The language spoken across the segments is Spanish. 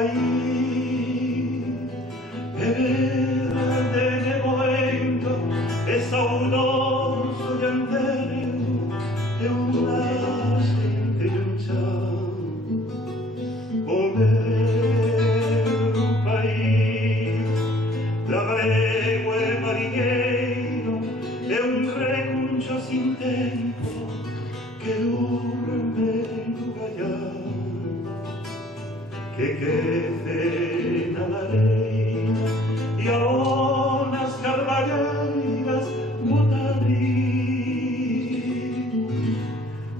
país è verde nevoento, è saudoso y andero, è una gente luchando. Oh meu país, da bregua e marinheiro, è un recuncho sin tempo che dorme no gallar, que crece na lareira e a onas carballeiras botarín.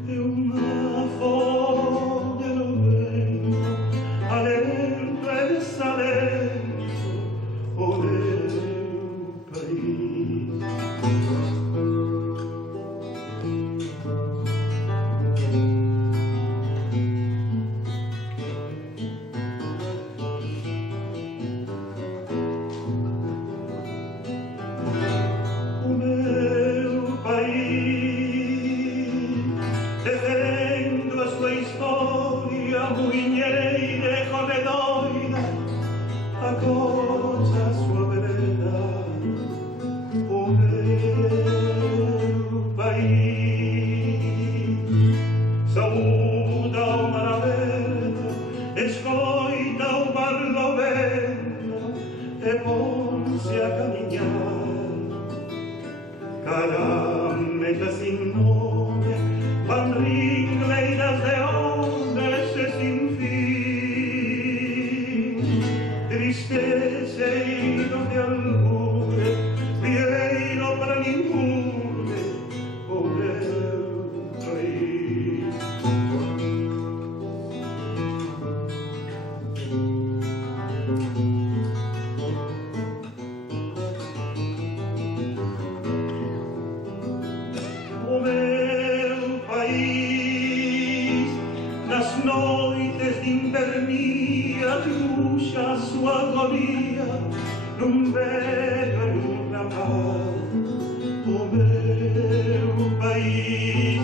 É unha fonte no vento, alento e desalento, o meu país. Defendo a sua historia, muiñeira e corredoira, acocha a sua vereda, o meu país. Saúda o mar aberto, escoita o barco vento, e ponse a camiñar. Calametas sin nome, van ringleiras de hombres e sin fin. Tristezeiros de albure, vieiro para ningune, o meu país. O meu país, nas noites de invernía, dibuxa a súa agonía nun vello e nun rapaz. O meu país,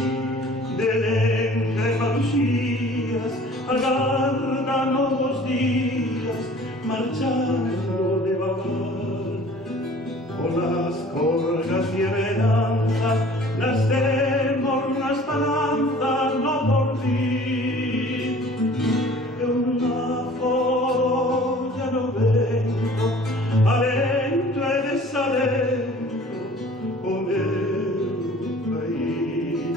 de lenta e maluxías, agarda novos días, marchando devagar. Con las colgas y venanzas, nacemos na esperanza no porvir. É unha folla no vento, alento e desalento, o meu país.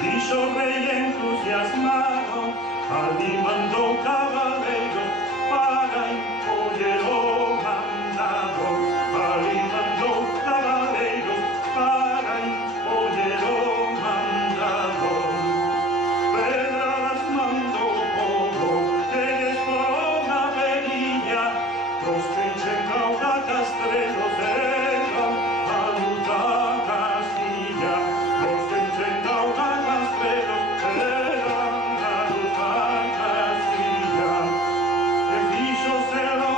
Dicho rey entusiasmado, al mí mandó caballeros para imponer lo mandado. Al mí mandó caballeros para imponer lo mandado. Pedradas mandó como que es por una perilla, los que llegan a Castrelos eran a lutar Castilla. Los que llegan a Castrelos eran a lutar Castilla. Ellos se lo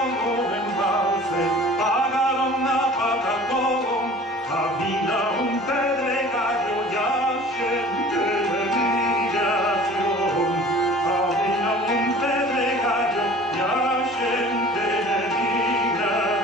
embalse, pagaron a Patacón, había un pedregallo ya gente de migración. Había un pedregallo ya gente de migración.